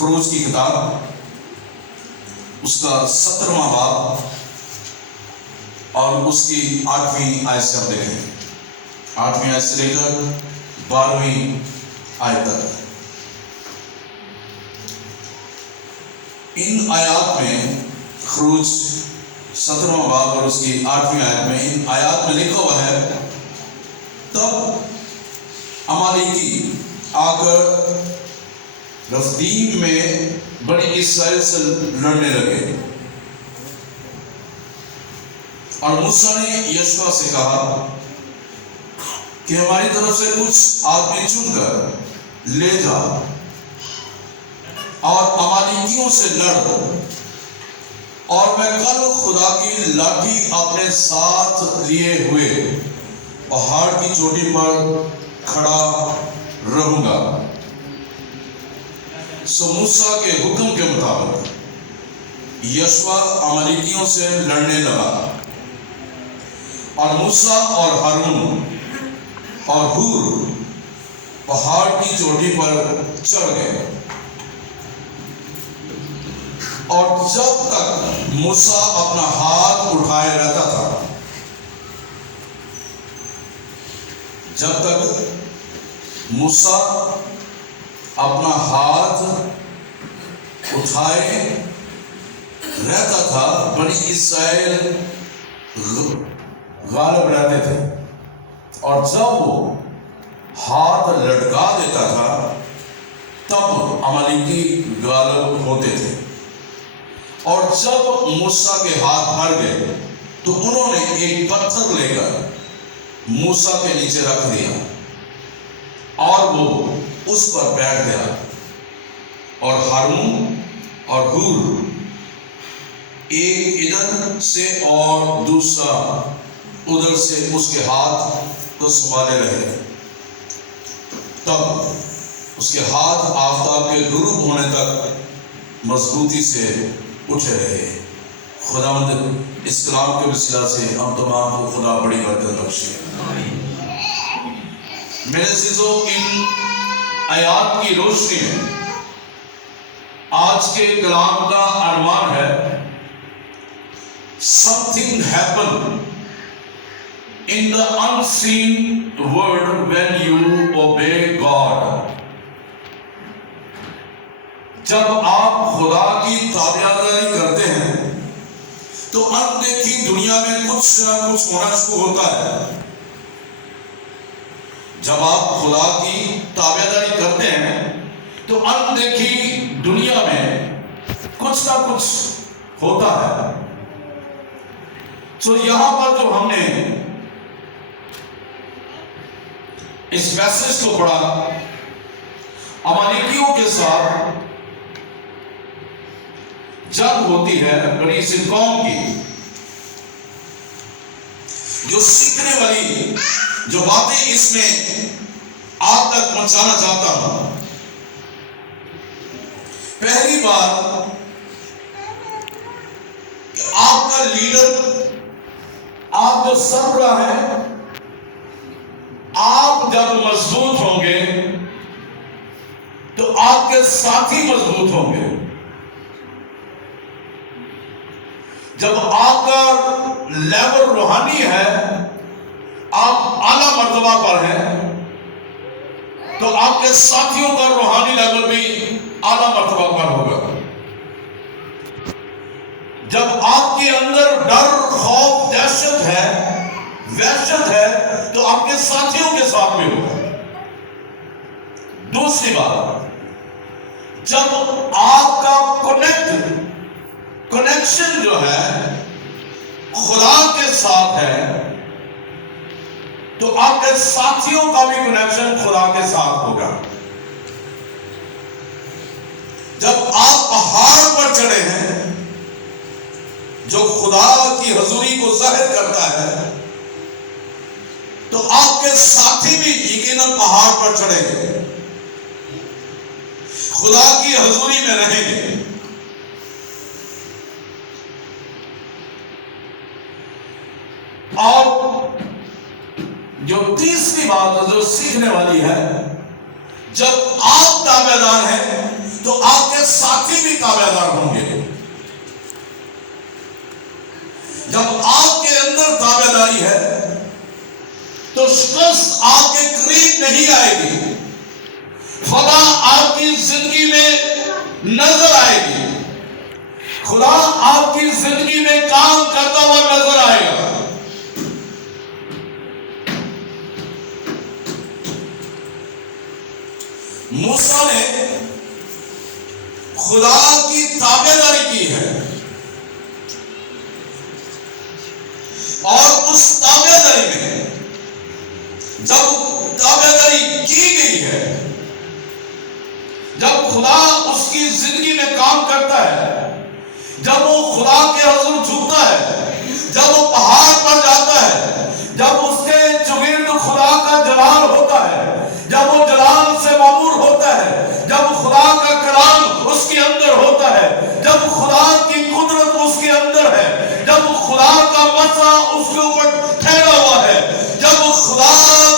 خروج کی کتاب اس کا 17واں باب اور اس کی 8ویں آیت سے ہم دیکھیں، 8ویں آیت سے لے کر 12ویں آیت تک۔ ان آیات میں خروج 17واں باب اور اس کی 8ویں آیت میں، ان آیات میں لکھا ہوا ہے تب عمالیکی آ کر رفدیم میں بنی اسرائیل سے لڑنے لگے، اور موسیٰ نے یشوع سے کہا کہ ہماری طرف سے کچھ آدمی چن کر لے جا اور عمالیکیوں سے لڑ، اور میں کل خدا کی لاٹھی اپنے ساتھ لیے ہوئے پہاڑ کی چوٹی پر کھڑا رہوں گا۔ سو موسیٰ کے حکم کے مطابق یشوع عمالیکیوں سے لڑنے لگا، اور موسیٰ اور ہارون اور ہور پہاڑ کی چوٹی پر چڑھ گئے، اور جب تک موسیٰ اپنا ہاتھ اٹھائے رہتا تھا، جب تک موسیٰ اپنا ہاتھ اٹھائے رہتا تھا، بنی اسرائیل غالب رہتے تھے، اور جب وہ ہاتھ لٹکا دیتا تھا تب عمالیکی غالب ہوتے تھے۔ اور جب موسیٰ کے ہاتھ بھر گئے تو انہوں نے ایک پتھر لے کر موسیٰ کے نیچے رکھ دیا، اور وہ اس پر بیٹھ گیا، اور ہارون اور ہور ایک ادھر سے اور دوسرا ادھر سے اس کے ہاتھ کو سنبھالے رہے، تب اس کے ہاتھ آفتاب کے غروب ہونے تک مضبوطی سے اٹھے رہے۔ خداوند اس کلام کے وسیلہ سے ہم تمام کو خدا بڑی برکت بخشے۔ میرے عزیزو، ان آیات کی روشنی میں آج کے کلام کا عنوان ہے Something happened in the unseen world when you obey God۔ جب آپ خدا کی تابعداری کرتے ہیں تو اندیکھی دنیا میں کچھ نہ کچھ ہونا شروع ہوتا ہے۔ جب آپ خدا کی تابعداری کرتے ہیں تو اندیکھی دنیا میں کچھ نہ کچھ ہوتا ہے۔ تو یہاں پر جو ہم نے اس میسج کو پڑھا، عمالیکیوں کے ساتھ جنگ ہوتی ہے بنی اسرائیل قوم کی۔ جو سیکھنے والی جو باتیں اس میں آپ تک پہنچانا چاہتا ہوں، پہلی بات کہ آپ کا لیڈر، آپ جو سربراہ ہیں، آپ جب مضبوط ہوں گے تو آپ کے ساتھی مضبوط ہوں گے۔ جب آپ کا لیول روحانی ہے، آپ اعلیٰ مرتبہ پر ہیں، تو آپ کے ساتھیوں کا روحانی لیول بھی اعلیٰ مرتبہ پر ہوگا۔ جب آپ کے اندر ڈر، خوف، دہشت ہے، وحشت ہے، تو آپ کے ساتھیوں کے ساتھ بھی ہوگا۔ دوسری بات، جب آپ کا کنیکشن جو ہے خدا کے ساتھ ہے تو آپ کے ساتھیوں کا بھی کنیکشن خدا کے ساتھ ہوگا۔ جب آپ پہاڑ پر چڑھے ہیں جو خدا کی حضوری کو ظاہر کرتا ہے تو آپ کے ساتھی بھی یقیناً پہاڑ پر چڑھیں گے، خدا کی حضوری میں رہیں گے۔ اور جو تیسری بات جو سیکھنے والی ہے، جب آپ تابعدار ہیں تو آپ کے تابع دار ہوں گے. جب آپ کے اندر تابع داری ہے تو شکست آپ کے قریب نہیں آئے گی، فتح آپ کی زندگی میں نظر آئے گی، خدا آپ کی زندگی میں کام کرتا ہوا نظر آئے گا. موسیٰ نے خدا کی تابع داری کی ہے، اور اس تابع داری میں جب تابع داری کی گئی ہے، جب خدا اس کی زندگی میں کام کرتا ہے، جب وہ خدا کے حضور جھکتا ہے، جب وہ پہاڑ پر جاتا ہے، جب اس کے چگرد خدا کا جلال ہوتا ہے، جب وہ جلال سے معمور ہوتا ہے، جب خدا کا کلام اس کے اندر ہوتا ہے، جب خدا کی قدرت اس کے اندر ہے، جب خدا کا مسا اس کے اوپر ٹھہرا ہوا ہے، جب خدا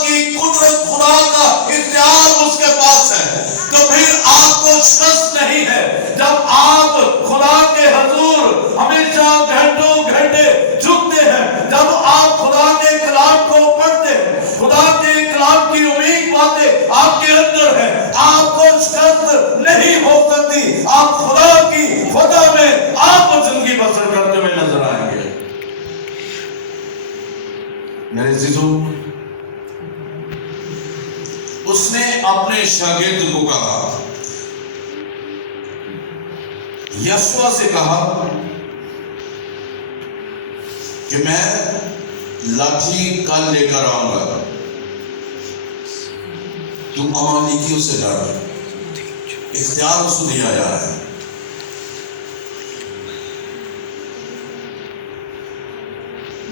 کی قدرت، خدا کا اختیار اس کے پاس ہے، تو پھر آپ کو شکست نہیں ہے. جب آپ خدا کے حضور ہمیشہ گھنٹوں گھنٹے جھکتے ہیں، جب آپ خدا کے کلام کو پڑھتے ہیں، خدا کے کلام کی امید پاتے آپ کے اندر ہے، آپ کو شکست نہیں ہو سکتی. آپ خدا کی فتح میں آپ زندگی بسر کرتے ہوئے نظر آئیں گے. میرے عزیزو، اس نے اپنے شاگرد کو کہا، یسوع سے کہا کہ میں لاٹھی کل لے کر آؤں گا، تم امالیکیوں سے لڑ. اختیار اس کو دیا جا رہا ہے.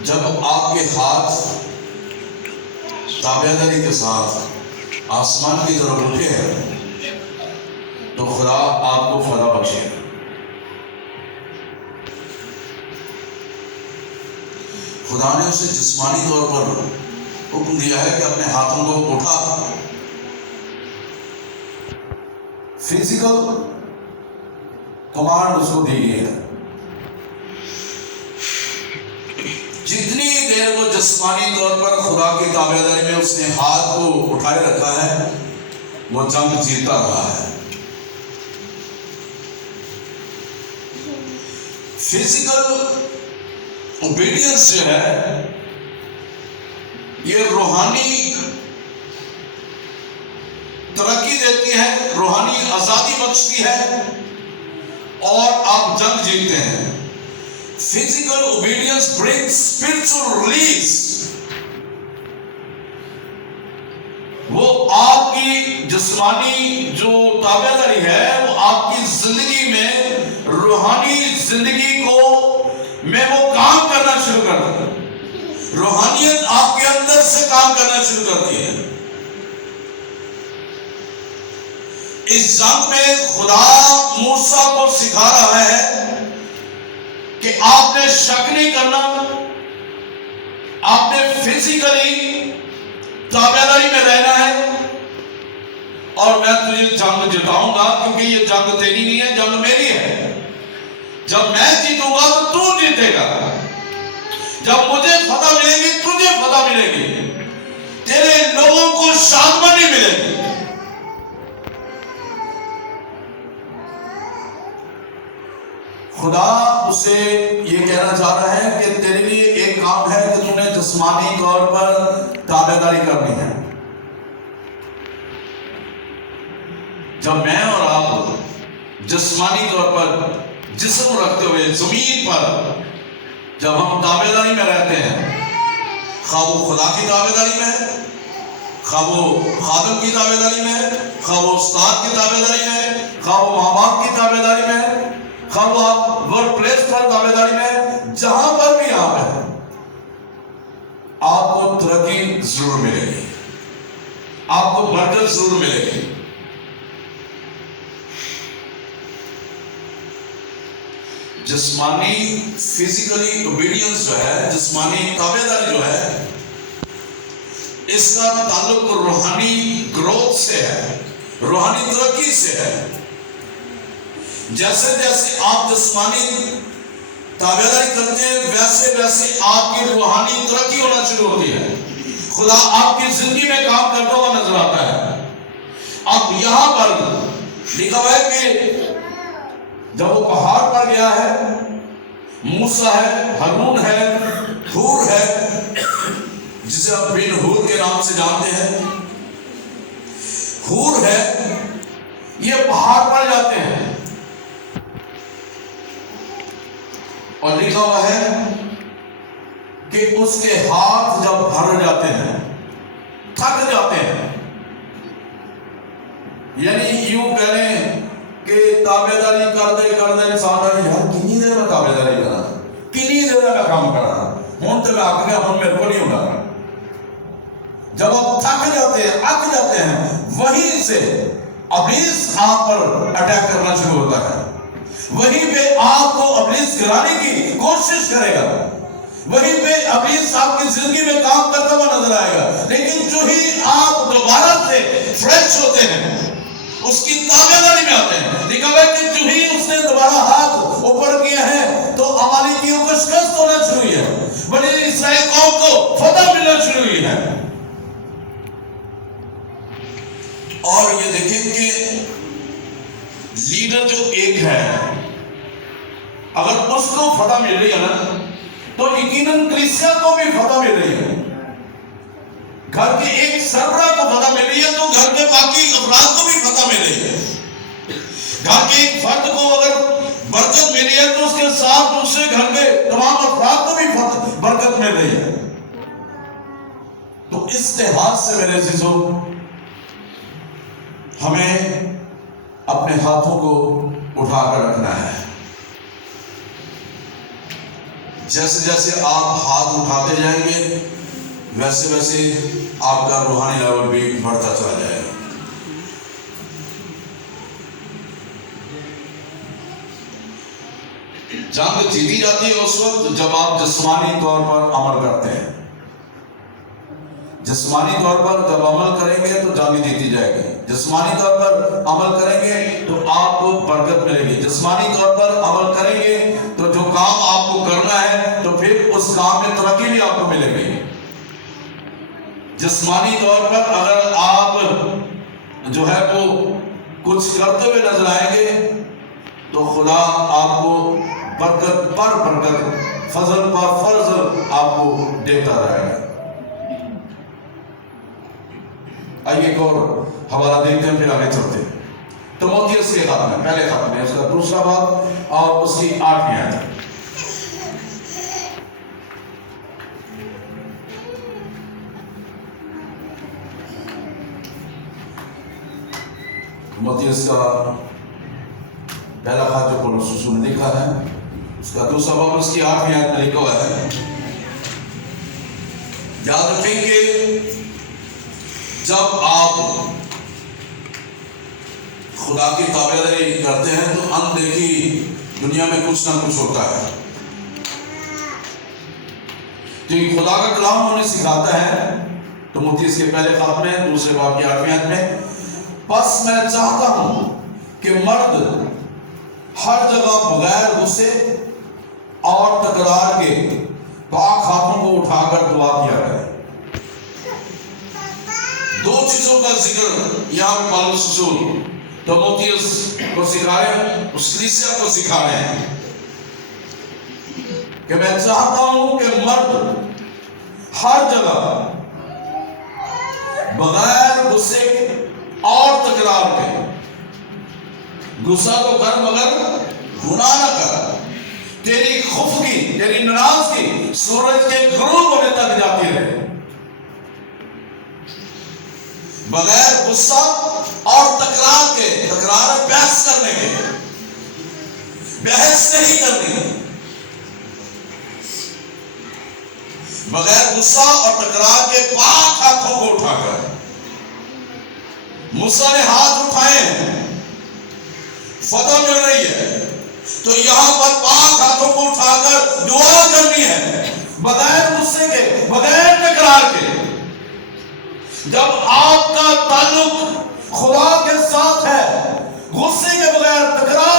جب آپ کے ہاتھ تابع داری کے ساتھ آسمان کی طرف اٹھے ہیں تو خدا آپ کو فتح بخشے گا. خدا نے اسے جسمانی طور پر حکم دیا ہے کہ اپنے ہاتھوں کو اٹھا. فزیکل کمانڈ اس کو دی گئی ہے. جتنی دیر وہ جسمانی طور پر خدا کی تابع داری میں اس نے ہاتھ کو اٹھائے رکھا ہے، وہ جنگ جیتا رہا ہے. فزیکل اوبیڈینس جو ہے یہ روحانی ترقی دیتی ہے، روحانی آزادی بخشتی ہے، اور آپ جنگ جیتتے ہیں. Physical obedience brings spiritual release. وہ آپ کی جسمانی جو تابع داری ہے وہ آپ کی زندگی میں، روحانی زندگی کو میں وہ کام کرنا شروع کرتا ہے. روحانیت آپ کے اندر سے کام کرنا شروع کرتی ہے. اس جنگ میں خدا موسیٰ کو سکھا رہا ہے کہ آپ نے شک نہیں کرنا، آپ نے فزیکلی تابع داری میں رہنا ہے، اور میں تجھے جنگ جتاؤں گا، کیونکہ یہ جنگ تیری نہیں ہے، جنگ میری ہے. جب میں جیتوں گا تو تو جیتے گا. جب مجھے فتح ملے گی تجھے فتح ملے گی، تیرے لوگوں کو شادمانی ملے گی. خدا اسے یہ کہنا چاہ رہا ہے کہ تیرے لیے ایک کام ہے کہ تم نے جسمانی طور پر تابع داری کرنی ہے. جب میں اور آپ جسمانی طور پر جسم رکھتے ہوئے زمین پر جب ہم تابع داری میں رہتے ہیں، خواہ وہ خدا کی تابع داری میں ہے، خواہ وہ خادم کی تابع داری میں ہے، خواہ وہ استاد کی تابع داری میں ہے، خواہ وہ ماں باپ کی تابع داری میں ہے، خواہ وہ آپ ورک پلیس پر تابع داری میں، جہاں پر بھی آپ ہیں، آپ کو ترقی ضرور ملے گی، آپ کو برکت ضرور ملے گی. جسمانی فزیکلی اوبیڈینس جو ہے، جسمانی تابع داری جو ہے، اس کا تعلق روحانی گروتھ سے ہے، روحانی ترقی سے ہے. جیسے جیسے آپ جسمانی تابعداری کرتے ہیں ویسے ویسے آپ کی روحانی ترقی ہونا شروع ہوتی ہے. خدا آپ کی زندگی میں کام کرتا ہوا نظر آتا ہے. اب یہاں پر لکھا ہوا ہے کہ جب وہ پہاڑ پر گیا ہے، موسیٰ ہے، ہارون ہے، ہور ہے جسے آپ بن ہور کے نام سے جانتے ہیں، ہور ہے، یہ پہاڑ پر جاتے ہیں اور لکھا ہوا ہے کہ اس کے ہاتھ جب بھر جاتے ہیں، تھک جاتے ہیں، یعنی یوں کہنے کہ تابعداری کرتے انسان کا یار کنی دیر میں تابعداری کرنا، کنی دیر میں کام کرنا، ہوں تو میں آگ گیا، ہوں میرے کو نہیں ہوگا. جب آپ تھک جاتے ہیں، اک جاتے ہیں، وہیں سے ابلیس آپ پر اٹیک کرنا شروع ہوتا ہے. وہیں پہ آپ کو ابلیس گرانے کی کوشش کرے گا، وہیں پہ ابلیس آپ کی زندگی میں کام کرتا ہوا نظر آئے گا. لیکن جو ہی آپ دوبارہ سے فریش ہوتے ہیں، اس کی تابعداری میں آتے ہیں، لکھا ہوا ہے کہ جو ہی اس نے دوبارہ ہاتھ اوپر کیا ہے تو عمالیقیوں کو شکست ہونا شروع ہوئی ہے، بنی اسرائیل قوم کو فتح ملنا شروع ہوئی ہے. اور یہ دیکھیں کہ لیڈر جو ایک ہے، اگر اس کو فتح مل رہی ہے نا تو یقیناً کلیسیا کو بھی فتح مل رہی ہے. گھر کے ایک سربراہ کو فتح مل رہی ہے تو گھر کے باقی افراد کو بھی فتح مل رہی ہے. گھر کے ایک فرد کو اگر برکت مل رہی ہے تو اس کے ساتھ دوسرے گھر کے تمام افراد کو بھی برکت مل رہی ہے. تو اس لحاظ سے میرے عزیزو، ہمیں اپنے ہاتھوں کو اٹھا کر رکھنا ہے. جیسے جیسے آپ ہاتھ اٹھاتے جائیں گے ویسے ویسے آپ کا روحانی لیول بھی بڑھتا چلا جائے گا. جنگ جیتی جاتی ہے اس وقت جب آپ جسمانی طور پر عمل کرتے ہیں. جسمانی طور پر جب عمل کریں گے تو جنگ جیتی جائے گی. جسمانی طور پر عمل کریں گے تو آپ کو برکت ملے گی. جسمانی طور پر عمل کریں گے تو جو کام آپ کو کرنا ہے تو پھر اس کام میں ترقی بھی آپ کو ملے گی. جسمانی طور پر اگر آپ جو ہے وہ کچھ کرتے ہوئے نظر آئیں گے تو خدا آپ کو برکت پر برکت، فضل پر فضل آپ کو دیتا رہے گا. آئیے ایک اور حوالہ دیکھتے ہیں پھر آگے چلتے ہیں. تموتھیوس کے خط میں، پہلے خط میں، اس کا دوسرا باب اور اس کی 8ویں آیت. تموتھیوس کا پہلا خط جو پولس رسول نے لکھا ہے، اس کا دوسرا باب اس کی 8ویں آیت میں لکھا ہوا ہے. یاد رکھیں کہ جب آپ خدا کی تابعداری کرتے ہیں تو اندیکھی دنیا میں کچھ نہ کچھ ہوتا ہے. کیونکہ خدا کا کلام ہمیں سکھاتا ہے تموتھیوس کے پہلے خط میں دوسرے باب کی 8ویں آیت میں، بس میں چاہتا ہوں کہ مرد ہر جگہ بغیر غصے اور تکرار کے پاک ہاتھوں کو اٹھا کر دعا کیا کرے. دو چیزوں کا ذکر یہاں پہ پولس رسول تموتھیوس کو سکھا رہے ہیں، اس کلیسیا کو سکھا رہے ہیں کہ میں چاہتا ہوں کہ مرد ہر جگہ بغیر غصے اور تکرار کے، غصہ تو کر مگر گناہ نہ کر، تیری خفگی، تیری ناراضگی سورج کے غروب ہونے تک جاتی رہے. بغیر غصہ اور تکرار کے، تکرار بحث کرنے کے، بحث نہیں کرنی، بغیر غصہ اور تکرار کے پاک ہاتھوں کو اٹھا کر. موسیٰ نے ہاتھ اٹھائے ہیں، فتح مل رہی ہے، تو یہاں پر پاک ہاتھوں کو اٹھا کر دعا کرنی ہے بغیر غصے کے، بغیر تکرار کے. جب آپ کا تعلق خدا کے ساتھ ہے، غصے کے بغیر، تکرار